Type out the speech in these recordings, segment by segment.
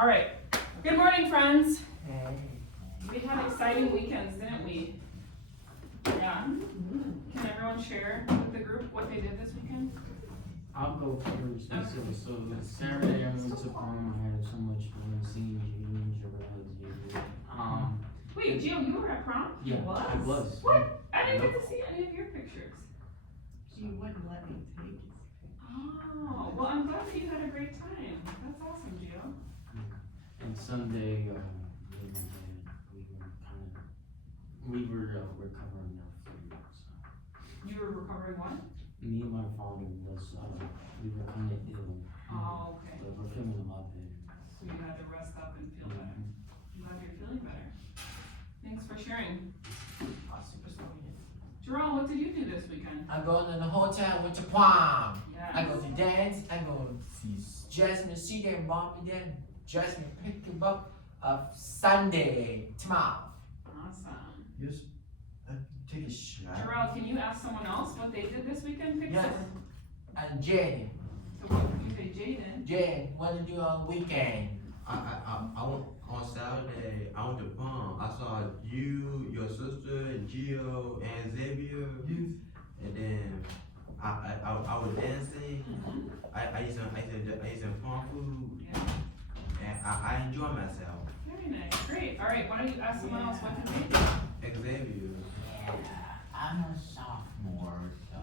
All right. Good morning, friends. We had exciting weekends, didn't we? Yeah. Can everyone share with the group what they did this weekend? I'll go first. So Saturday I went to prom. I had so much fun seeing Gio. Wait, Gio, you were at prom? Yeah, I was. What? I didn't get to see any of your pictures. She wouldn't let me take it. Oh, well, I'm glad that you had a great time. That's awesome, Gio. And Sunday, we were recovering our food. So. You were recovering what? Me and my father was, we were kind of ill. Oh, okay. But we're feeling a lot better. So you had to rest up and feel better. I'm glad you're feeling better. Thanks for sharing. Jerome, what did you do this weekend? I go to the hotel, went to prom. Yes. I go to dance. I go to see Jasmine, see their mom, and then Jasmine pick him up Sunday tomorrow. Awesome. Yes. Take a shot. Gerald, can you ask someone else what they did this weekend? Pick Yes. someone. And Jaden, So what did you say, Jaden? Jaden, what did you do on weekend? I went on Saturday. I went to prom. I saw you, your sister, Gio, and Xavier. Yes. And then I was dancing. I ate some prom food, Yeah. and I enjoyed myself. Very nice. Great. All right. Why don't you ask someone else what did they do? Xavier. Yeah, I'm a sophomore, so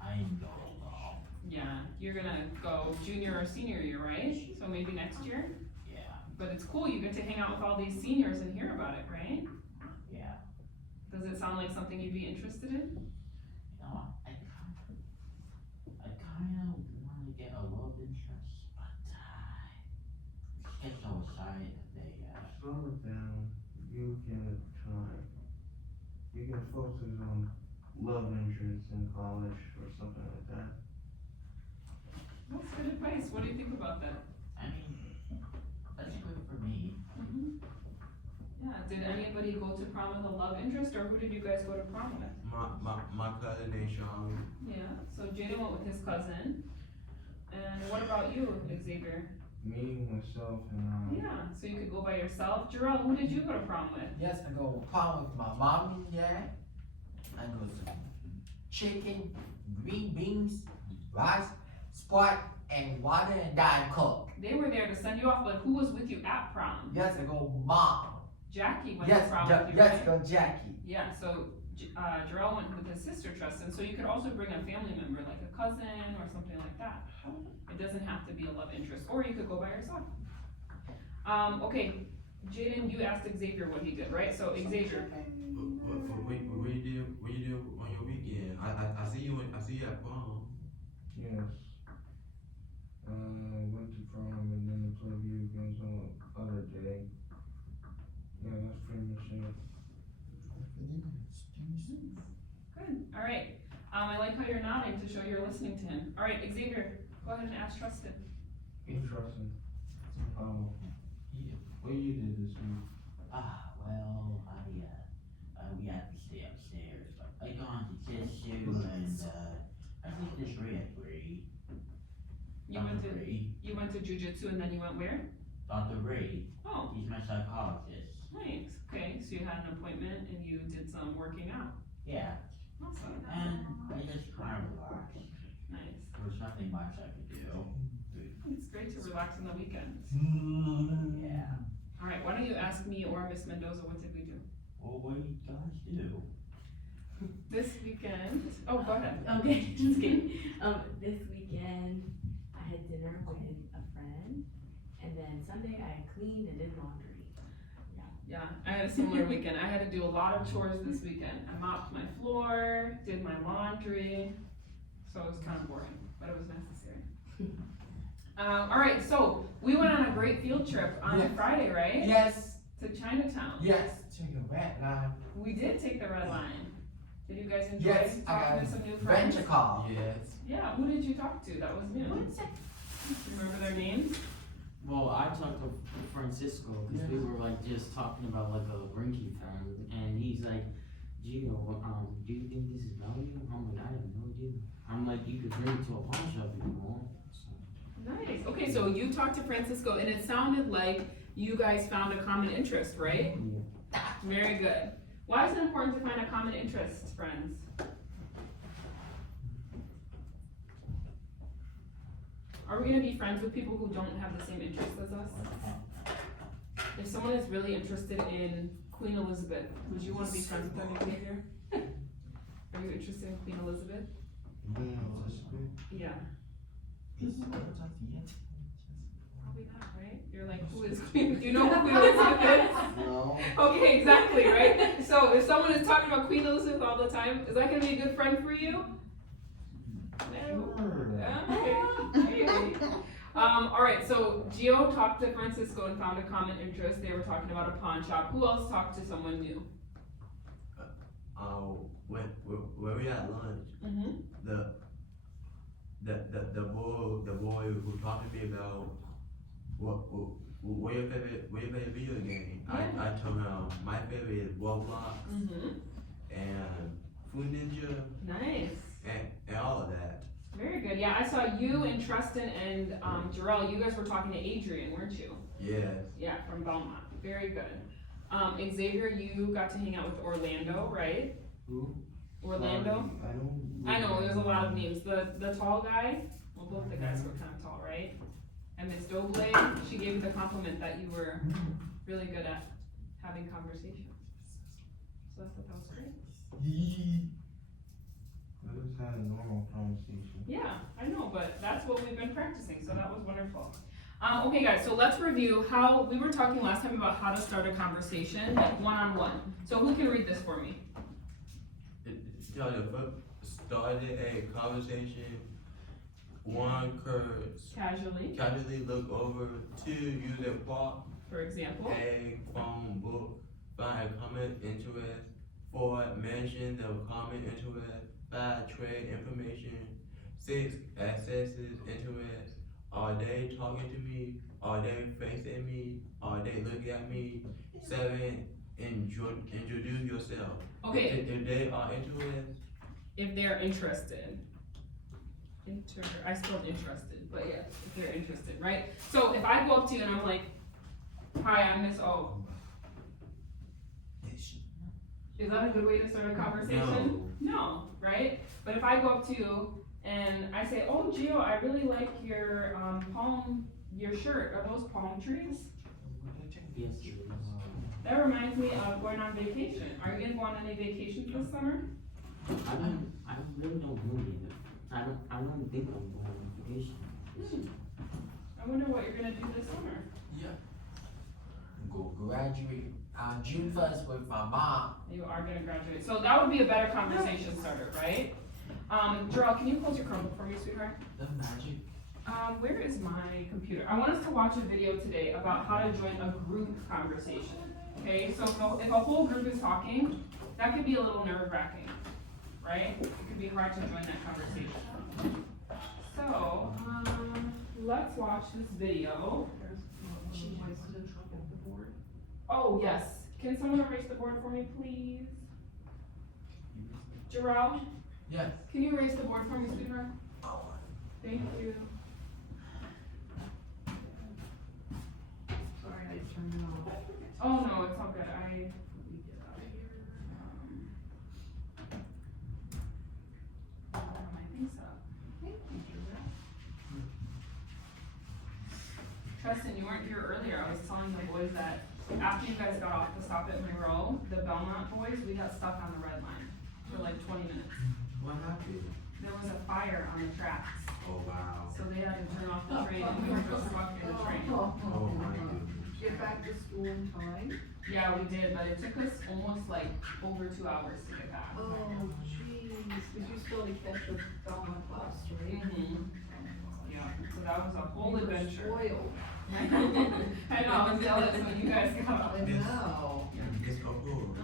I ain't going along. Yeah. You're gonna go junior or senior year, right? So maybe next year. Yeah, But it's cool. You get to hang out with all these seniors and hear about it, right? yeah. Does it sound like something you'd be interested in? You know, I kinda want to get a love interest, but it's so excited that they, Slow it down. You can try. You can focus on love interest in college or something like that. That's good advice. What do you think about that? I mean, that's good for me. Yeah. Did anybody go to prom with a love interest, or who did you guys go to prom with? My cousin named Sean. Yeah. So Jaden went with his cousin. And what about you, Xavier? Me, myself, and Yeah. So you could go by yourself. Jarrell, who did you go to prom with? Yes, I go prom with my mom and dad. I go to chicken, green beans, rice, Sprite, and water and Diet Coke. They were there to send you off, but who was with you at prom? Yes, I go mom. Jackie went Yes, to prom with you, yes, right? go Jackie. Yeah, so Jarrell went with his sister Tristan, so you could also bring a family member, like a cousin or something like that. It doesn't have to be a love interest, or you could go by yourself. Okay, Jaden, you asked Xavier what he did, right? So Xavier, What you do on your weekend? I see you at prom. yes. Went to prom and then played video games on the other day. Yeah, that's pretty much it. good, all right. I like how you're nodding to show you're listening to him. All right, Xavier, go ahead and ask Tristan. Interesting. What you did this week? Well, we had to stay upstairs, but I gone to Jitsu and, I think this at 3. You went to jujitsu and then you went where? Dr. Ray, Oh, he's my psychologist. nice. Okay, so you had an appointment and you did some working out. Yeah, Awesome. and I just try to relax. Nice. There was nothing much I could do. It's great to relax on the weekends. Yeah. All right, why don't you ask me or Miss Mendoza, what did we do? Well, what do you guys do? This weekend, oh, go ahead. Okay, just kidding. This weekend, I had dinner with a friend, and then Sunday I cleaned and did laundry. Yeah, I had a similar weekend. I had to do a lot of chores this weekend. I mopped my floor, did my laundry, so it was kind of boring, but it was necessary. All right, so we went on a great field trip on Yeah. Friday, right? Yes, To Chinatown. yes, to the red line. We did take the red line. Did you guys enjoy Yes, I talking got to some new friends? venture call. Yes. Yeah, who did you talk to? That was new. Remember their names? Well, I talked to Francisco because we were like just talking about like a Rinky thing, and he's like, Gio, do you think this is value? I'm like, I have no idea. I'm like, you could bring it to a pawn shop if you want. So. Nice. Okay, so you talked to Francisco, and it sounded like you guys found a common interest, right? Very good. Why is it important to find a common interest, friends? Are we gonna be friends with people who don't have the same interests as us? If someone is really interested in Queen Elizabeth, would you wanna be friends with them, Xavier? Are you interested in Queen Elizabeth? Yeah. Probably not, right? You're like, who is Queen? Do you know who Queen Elizabeth is? No. Okay, exactly, right? So if someone is talking about Queen Elizabeth all the time, is that gonna be a good friend for you? No. Okay, maybe. Alright, so Gio talked to Francisco and found a common interest. They were talking about a pawn shop. Who else talked to someone new? When we had lunch, Mm-hmm. the boy who talked to me about what your favorite video game. Yeah. I told him my favorite is Roblox Mm-hmm. and Food Ninja Nice. and all of that. Very good. Yeah, I saw you and Tristan and Jarrell. You guys were talking to Adrian, weren't you? Yes. Yeah, from Belmont. Very good. Xavier, you got to hang out with Orlando, right? Who? Orlando? I don't. I know, there's a lot of names. The tall guy, well, both the guys were kind of tall, right? And Miss Doble, she gave you the compliment that you were really good at having conversations. So I thought that was great. I just had a normal conversation. Yeah, I know, but that's what we've been practicing, so that was wonderful. Okay guys, so let's review how, we were talking last time about how to start a conversation, like one-on-one. So who can read this for me? Started a conversation. One could Casually, casually look over. Two, use a clock. for example. A phone book. Find a common interest. Four, mention the common interest. Five, trade information. Six, accesses interest. Are they talking to me? Are they facing me? Are they looking at me? Seven, introduce yourself. Okay, If they are interested, if they're interested. I spelled interested, but yeah, if they're interested, right? So if I go up to you and I'm like, hi, I'm Miss O. Is that a good way to start a conversation? No, right? But if I go up to you and I say, oh, Gio, I really like your your shirt. Are those palm trees? Yes, it is. That reminds me of going on vacation. Are you gonna go on any vacations this summer? I really don't know yet. I don't think I'm going on vacation. I wonder what you're gonna do this summer. Go graduate June 1st with my mom. You are gonna graduate. So that would be a better conversation starter, right? Jarrell, can you close your Chromebook for me, sweetheart? The magic. Where is my computer? I want us to watch a video today about how to join a group conversation. Okay, so if a whole group is talking, that could be a little nerve-wracking, right? It could be hard to join that conversation. So, let's watch this video. Oh, yes. Can someone erase the board for me, please? Jarrell, Yes. can you erase the board for me, sweetheart? Thank you. Sorry, I turned it off. Oh, no, it's all good. Let me get out of here. My thing's up. Thank you, Julia. Tristan, you weren't here earlier. I was telling the boys that after you guys got off the stop at Monroe, the Belmont boys, we got stuck on the red line for like 20 minutes. what happened? There was a fire on the tracks, Oh wow. so they had to turn off the train and we were just stuck in the train. Oh my goodness. Get back to school in time? Yeah, we did, but it took us almost like over 2 hours to get back. Oh, jeez, did you still to catch the Belmont bus, right? Mhm. Yeah, so that was a whole You were adventure. Spoiled. I know, I was jealous when you guys got off. I know. It's so cool.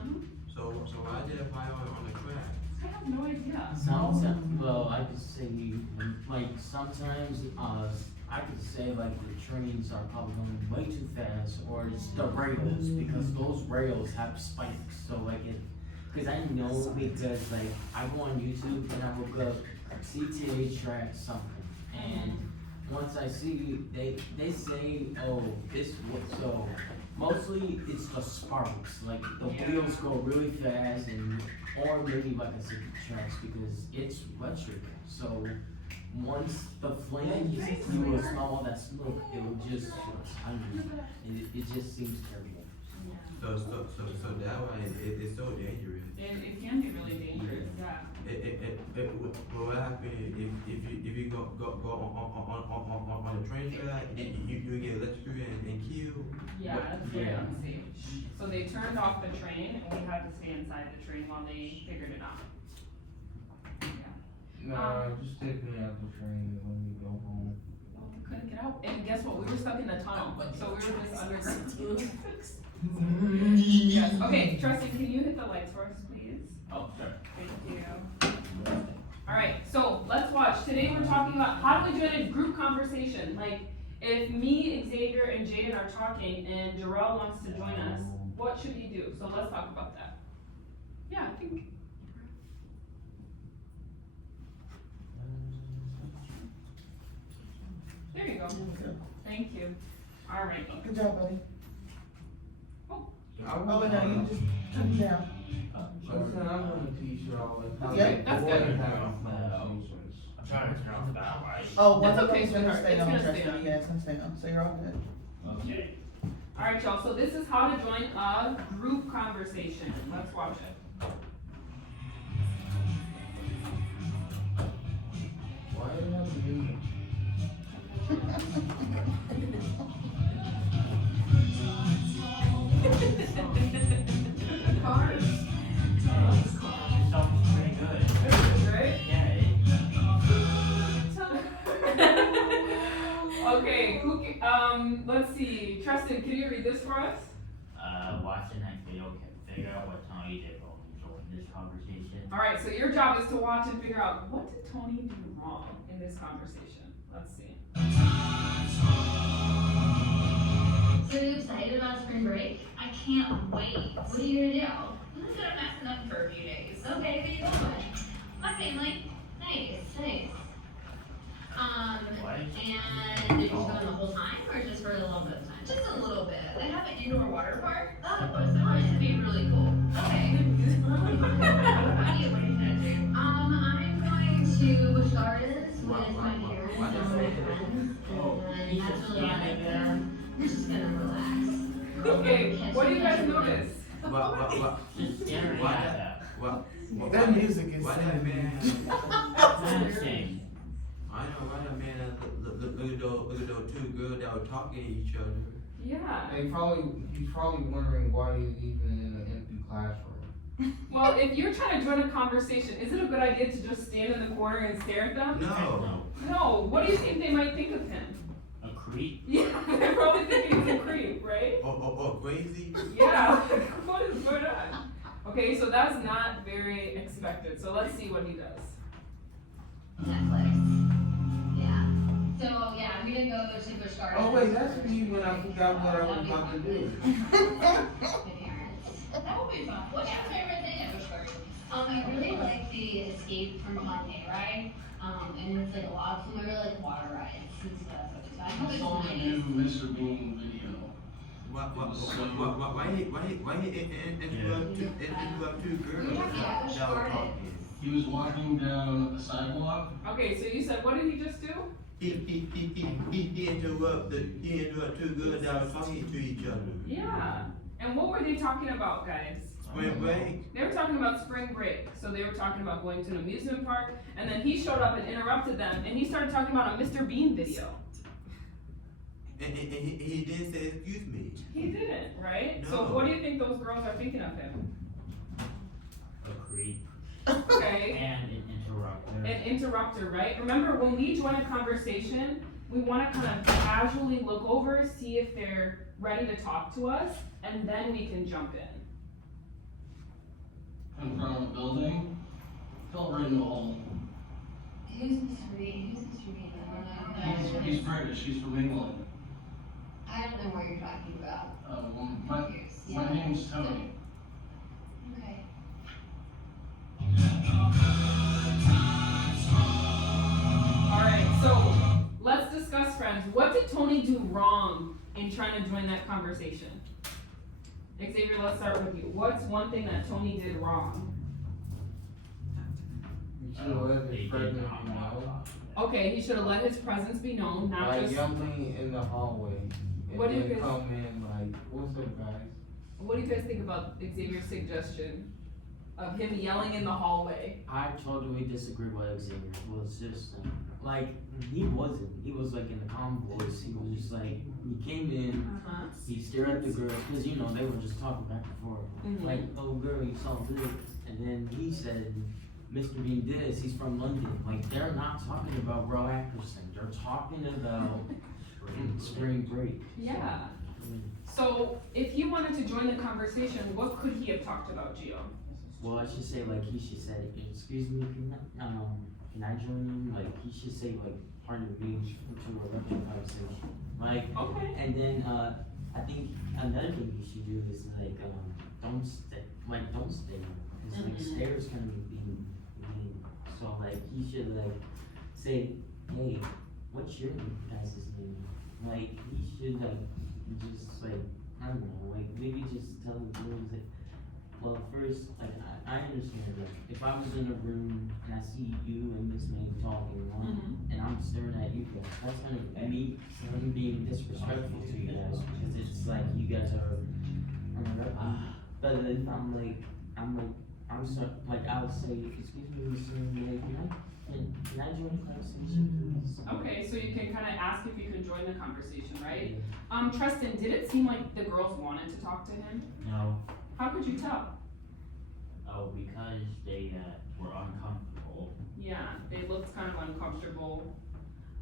So why did it fire on the track? I have no idea. Sometimes, well, I could say, like, sometimes, I could say, like, the trains are probably going way too fast, or it's the rails, because those rails have spikes, so like cause I know, because, like, I go on YouTube and I look up CTA track something, and once I see, they say, oh, this, so, mostly it's the sparks, like, the wheels go really fast and, or maybe like I said, the tracks, because it's electric, so, once the flames, you will smell all that smoke, it will just, it just seems terrible. So that why it's so dangerous. It can be really dangerous, yeah. What happen if you go on the train track, you get electrocuted and killed? Yeah, that's very Yeah. unsafe. So they turned off the train and we had to stay inside the train while they figured it out. Nah, just take me out the train when we go home. Well, we couldn't get out, and guess what, we were stuck in the tunnel, so we were just underground. Yes, okay, Tristan, can you hit the lights for us, please? Oh, sure. Thank you. Alright, so let's watch. Today we're talking about how do we join a group conversation? Like, if me, Xavier, and Jaden are talking and Jarrell wants to join us, what should he do? So let's talk about that. Yeah, I think. There you go. Thank you. Alright. Good job, buddy. I Oh, and now you just turn it down. I'm gonna teach y'all like how Yeah, to that's avoid good. having conversations. I'm trying to turn off the battle light. Oh, That's one of okay, them's gonna sweetheart. stay It's on, gonna stay Justin. on. Yeah, it's gonna stay on, so you're all good. Okay. Alright, y'all, so this is how to join a group conversation. Let's watch it. Why do you have to do this? Cars. Sounds pretty good. Right? Yeah, Okay, let's see, Tristan, can you read this for us? watch the next video, figure out what Tony did wrong in this conversation. Alright, so your job is to watch and figure out, what did Tony do wrong in this conversation? Let's see. So you excited about spring break? I can't wait. What are you gonna do? I'm just gonna mess up for a few days. Okay, where you going? My family. Nice, nice. What? And did you go the whole time or just for a little bit of time? Just a little bit. They have an indoor water park. Oh, so it's gonna be really cool. Okay. What are you gonna do? I'm going to Busch Gardens with my parents and my friends. Oh, And you that's just really stand it. there. We're just gonna relax. Okay, what do you guys notice? Just staring Why at that? That music is Why that singing. man? Dancing. I know why that man look at those two girls that were talking to each other. Yeah, He's probably wondering why he's even in an empty classroom. well, if you're trying to join a conversation, is it a good idea to just stand in the corner and stare at them? No. No, what do you think they might think of him? A creep. Yeah, they're probably thinking he's a creep, right? Or crazy. Yeah, what is going on? Okay, so that's not very expected, so let's see what he does. Netflix. Yeah. So, yeah, I'm gonna go to Busch Gardens. Oh wait, that's me when I forgot what I was about to do. My parents. That would be fun. What's your favorite thing at Busch Gardens? I really like the Escape from Pompeii ride. And it's like a lot of them are like water rides and stuff. So I hope it's nice. Mr. Bean video. Why he interrupt two girls that were talking? He was walking down the sidewalk. Okay, so you said, what did he just do? He interrupt two girls that were talking to each other. Yeah, and what were they talking about, guys? Spring break. They were talking about spring break, so they were talking about going to an amusement park, and then he showed up and interrupted them, and he started talking about a Mr. Bean video. And he didn't say excuse me. He didn't, right? So No. what do you think those girls are thinking of him? A creep. Okay, And an interrupter. an interrupter, right? Remember, when we join a conversation, we wanna kind of casually look over, see if they're ready to talk to us, and then we can jump in. In front of a building. Fell right in the hole. Who's Mr. Reed? Who's Mr. Reed? I don't know. He's British, he's from England. I don't know what you're talking about. My name's Tony. Okay. Alright, so let's discuss Tony do wrong in trying to join that conversation? Xavier, let's start with you. What's one thing that Tony did wrong? You should let his presence be known. Okay, he should have let his presence be known, not Like just. yelling in the hallway. And What do you then guys- come in like, what's up, guys? What do you guys think about Xavier's suggestion of him yelling in the hallway? I totally disagree with Xavier. It was just like he wasn't. He was like in the calm voice. He was just like he came in. Uh-huh. He stared at the girl because they were just talking back and forth. Mhm. Like, oh girl, you saw this, and then he said, Mr. Bean this. He's from London. Like they're not talking about Roy Atkinson. They're talking about spring break. Yeah. So if he wanted to join the conversation, what could he have talked about, Gio? Well, I should say like he should say, excuse me, can I join you? Like he should say like part of being into a regular conversation. Like Okay. and then I think another thing you should do is like don't stay because like Mhm. stairs can be mean. So like he should like say, hey, what's your guys' name? Like he should like just like I don't know, like maybe just tell the girls like, well first like I understand like if I was in a room and I see you and this man talking and I'm staring at you guys, that's kind of me being disrespectful to you guys because it's like you guys are but if I'm so like I would say, excuse me, Mr. Like, can I join the conversation, please? Okay, so you can kind of ask if you can join the conversation, right? Tristan, did it seem like the girls wanted to talk to him? No, How could you tell? because they, were uncomfortable. Yeah, they looked kind of uncomfortable.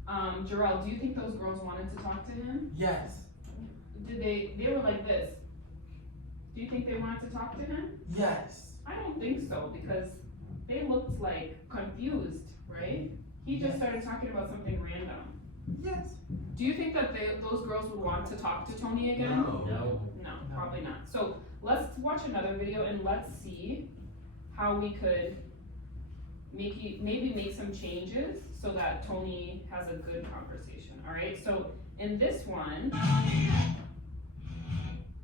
Jarrell, do you think those girls wanted to talk to him? Yes. Did they were like this. Do you think they wanted to talk to him? Yes. I don't think so, because they looked like confused, right? He just started talking about something random. Yes. Do you think that those girls would want to talk to Tony again? No. No, probably not. So let's watch another video and let's see how we could maybe make some changes so that Tony has a good conversation, alright? So in this one,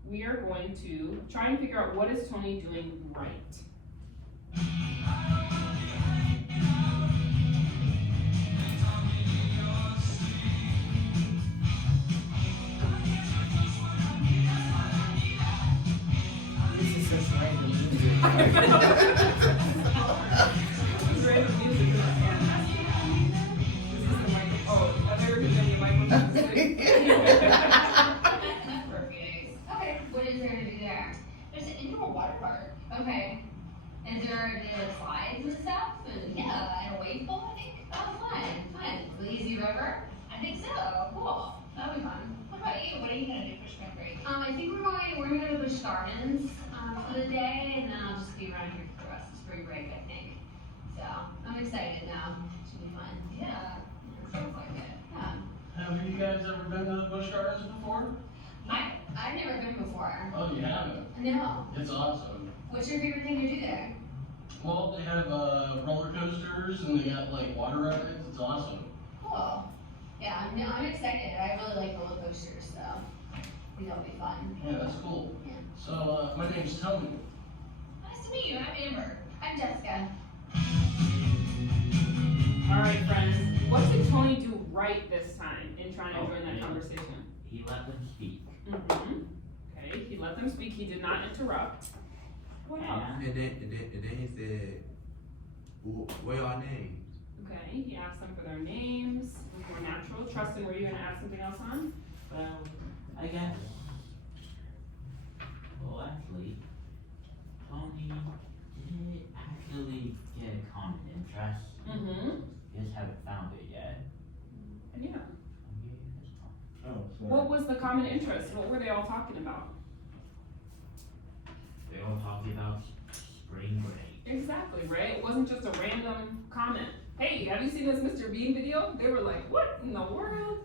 we are going to try and figure out what is Tony doing right. This is such random music. Random music. Is this the microphone? Oh, I've never been in a microphone. Okay, what is there to do there? There's an indoor water park. Okay. Is there slides and stuff? And yeah, and a wave pool, I think. Oh, fun. Lazy river? I think so. Cool. That'll be fun. What about you? What are you gonna do for spring break? I think we're gonna go to Busch Gardens for the day, and then I'll just be around here for the rest of spring break, I think. So I'm excited now. It should be fun. Yeah. Sounds like it. Yeah. Have you guys ever been to the Busch Gardens before? I've never been before. Oh, you haven't? No. It's awesome. What's your favorite thing to do there? Well, they have roller coasters and they got like water rides. It's awesome. Cool. Yeah, I'm excited. I really like roller coasters, so I think that'll be fun. Yeah, that's cool. Yeah. So, my name's Tony. Nice to meet you. I'm Amber. I'm Jessica. Alright, friends, what did Tony do right this time in trying to join that conversation? He let them speak. Okay, he let them speak, he did not interrupt. What else? And then he said, what y'all names? Okay, he asked them for their names, it was more natural. Trustin, were you gonna add something else on? Well, I guess. Well, actually, Tony did actually get a common interest. Just haven't found it yet. Yeah. Oh, What was the common interest? What were they all talking about? They all talking about spring break. Exactly, right? It wasn't just a random comment. Hey, have you seen this Mr. Bean video? They were like, what in the world?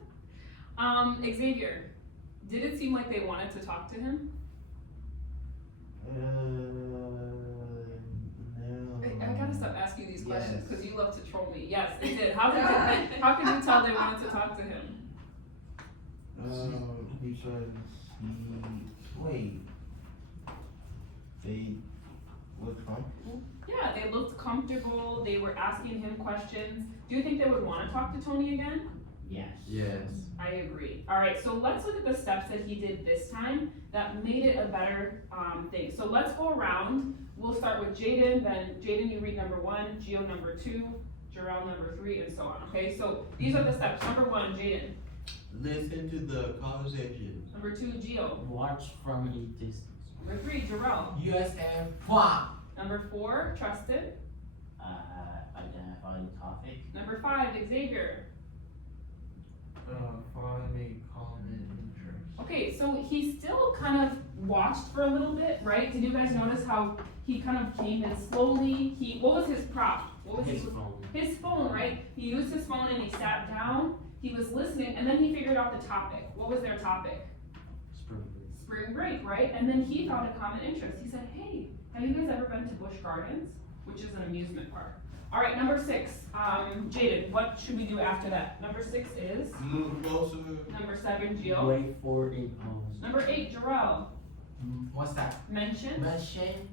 Xavier, did it seem like they wanted to talk to him? no. I gotta stop asking you these questions Yes. because you love to troll me. Yes, it did. How could you tell they wanted to talk to him? Because wait, they look comfortable? Yeah, they looked comfortable, they were asking him questions. Do you think they would wanna talk to Tony again? Yes. Yes. I agree. Alright, so let's look at the steps that he did this time that made it a better, thing. So let's go around. We'll start with Jaden, then Jaden, you read number 1, Gio number 2, Jarrell number 3, and so on, okay? So these are the steps. Number 1, Jaden. Listen to the conversation. Number 2, Gio. Watch from a distance. Number 3, Jarrell. USM Pua. Number 4, Trustin. Identify the topic. Number 5, Xavier. Find a common interest. Okay, so he still kind of watched for a little bit, right? Did you guys notice how he kind of came in slowly? What was his prop? What was His phone. His phone, right? He used his phone and he sat down, he was listening, and then he figured out the topic. What was their topic? Spring break. Spring break, right? And then he found a common interest. He said, hey, have you guys ever been to Busch Gardens? Which is an amusement park. All right, number 6, Jaden, what should we do after that? Number 6 is? Move closer. Number 7, Gio. Wait for a pause. Number 8, Jarrell. What's that? Mention Mention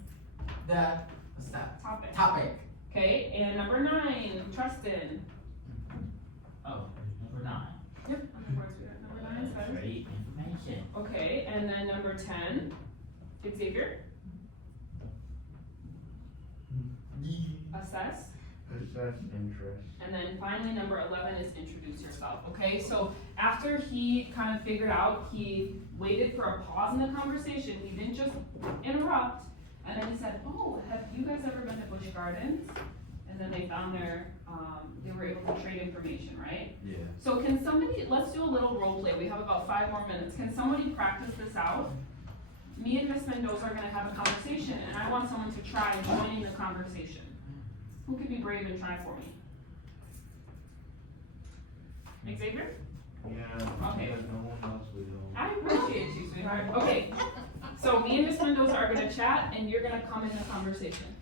the what's that? topic. Topic. Okay, and number 9, Trustin. Oh, number 9. Yep. Number 9 says. Great information. Okay, and then number 10, Xavier. Assess. Assess interest. And then finally, number 11 is introduce yourself, okay? So after he kind of figured out, he waited for a pause in the conversation, he didn't just interrupt, and then he said, oh, have you guys ever been to Busch Gardens? And then they found they were able to trade information, right? Yeah. So can somebody, let's do a little role play, we have about 5 more minutes, can somebody practice this out? Me and Miss Mendoza are gonna have a conversation, and I want someone to try joining the conversation. Who could be brave and try for me? Xavier? Yeah. Okay. Because no one else will. I appreciate you, sweetheart. Okay, so me and Miss Mendoza are gonna chat, and you're gonna come in the conversation.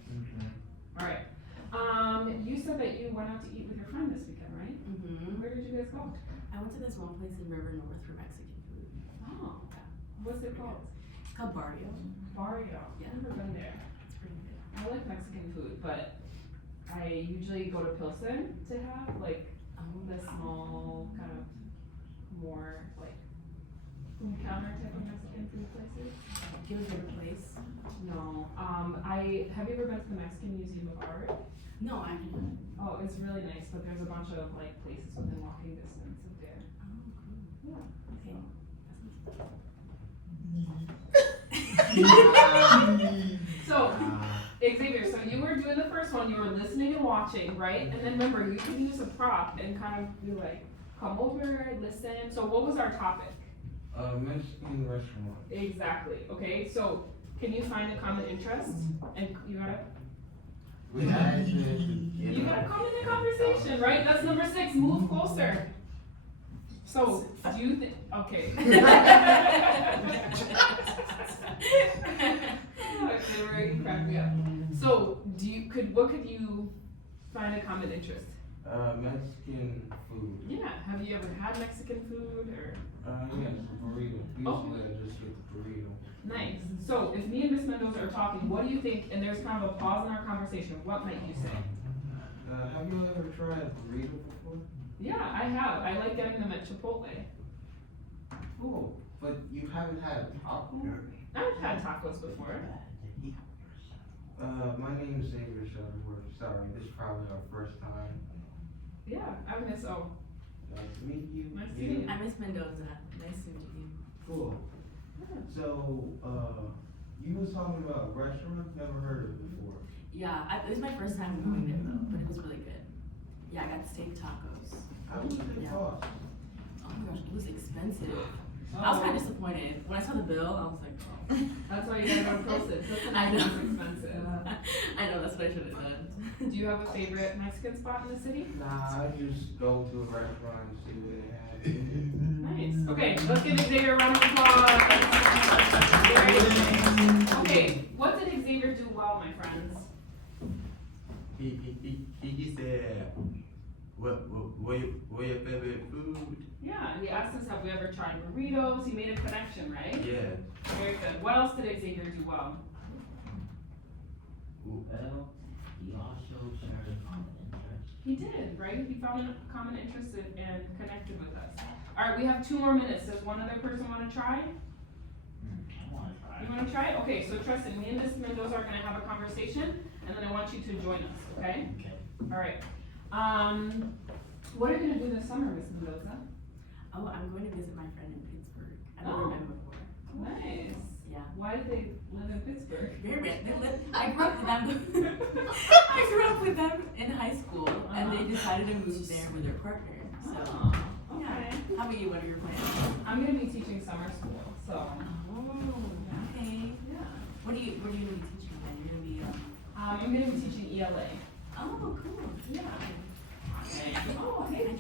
Okay. Alright. You said that you went out to eat with your friend this weekend, right? Mm-hmm. Where did you guys go? I went to this one place in River North for Mexican food. Oh, what's it called? It's called Barrio. Barrio. Yeah. Never been there. It's pretty good. I like Mexican food, but I usually go to Pilsen to have like the small kind of more like food counter type of Mexican food places. Do you have a favorite place? No, have you ever been to the Mexican Museum of Art? No, I haven't. Oh, it's really nice, but there's a bunch of like places within walking distance of there. Oh, cool. Yeah. Okay. So, Xavier, so you were doing the first one, you were listening and watching, right? And then remember, you can use a prop and kind of be like, come over, listen. So what was our topic? Mexican restaurant. Exactly, okay, so can you find a common interest? And you gotta come in the conversation, right? That's number 6, move closer. So, do you think, okay. They were ready to crack me up. So, what could you find a common interest? Mexican food. Yeah, have you ever had Mexican food or? Yes, burrito. Usually I just get the burrito. Nice. So, if me and Miss Mendoza are talking, what do you think, and there's kind of a pause in our conversation, what might you say? Have you ever tried burrito before? Yeah, I have. I like getting them at Chipotle. Oh, but you haven't had a taco? I've had tacos before. My name is Xavier Shuttleworth. Sorry, this is probably our first time. Yeah, I'm Miss O. Nice to meet you. Nice to meet you. I'm Miss Mendoza. Nice to meet you. Cool. So, you was talking about a restaurant? Never heard of it before. Yeah, it was my first time going there though, but it was really good. Yeah, I got steak tacos. How much did it Yeah. cost? Oh my gosh, it was expensive. I was kind of disappointed. When I saw the bill, I was like, oh. That's why you gotta go to Pilsen. Pilsen I know. is expensive. I know, that's what I should have done. Do you have a favorite Mexican spot in the city? Nah, I just go to a restaurant and see what they have. Nice. Okay, let's give Xavier a round of applause. Very nice. Okay, what did Xavier do well, my friends? He said, what your favorite food? Yeah, he asked us, have we ever tried burritos? He made a connection, right? Yeah. Very good. What else did Xavier do well? Well, he also shared a common interest. He did, right? He found a common interest and connected with us. Alright, we have 2 more minutes. Does one other person wanna try? I wanna try. You wanna try? Okay, so Tristan, me and Miss Mendoza are gonna have a conversation, and then I want you to join us, okay? Okay. Alright. What are you gonna do this summer, Miss Mendoza? Oh, I'm going to visit my friend in Pittsburgh. I've Oh. never been before. Nice. Yeah. Why did they live in Pittsburgh? Very rich. I grew up with them. I grew up with them in high school, and they decided to move there with their partner. So, Oh, yeah. okay. How about you? What are your plans? I'm gonna be teaching summer school, so, Oh, okay. yeah. What are you gonna be teaching then? You're gonna be I'm gonna be teaching ELA. Oh, cool. Yeah. Oh, hey.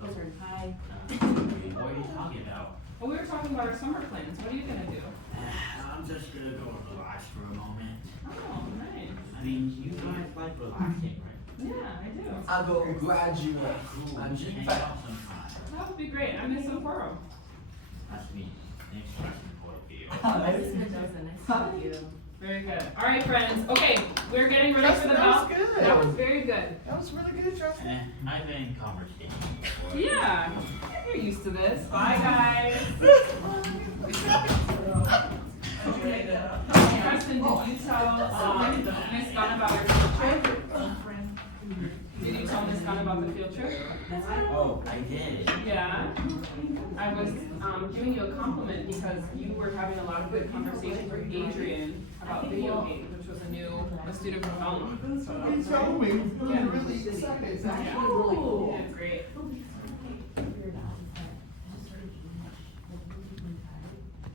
Those are high. What are you talking about? Well, we were talking about our summer plans. What are you gonna do? I'm just gonna go and relax for a moment. Oh, nice. I mean, you guys like relaxing, right? Yeah, I do. I go graduate. Cool. I'm We just can hang fat. out sometime. That would be great. I miss Sapporo. That's me. Next question for you. Miss Mendoza, nice to meet you. Very good. All right, friends. Okay, we're getting ready for the bell. That was good. That was very good. That was really good, Justin. I've been in conversation before. Yeah, you're used to this. Bye, guys. Preston, did you tell Miss Gunn about our field trip? Did you tell Miss Gunn about the field trip? Oh, I did. Yeah. I was giving you a compliment because you were having a lot of good conversation with Adrian about video games, which was a student from Belmont. He told me. He was Yeah. really excited. Yeah, it's great.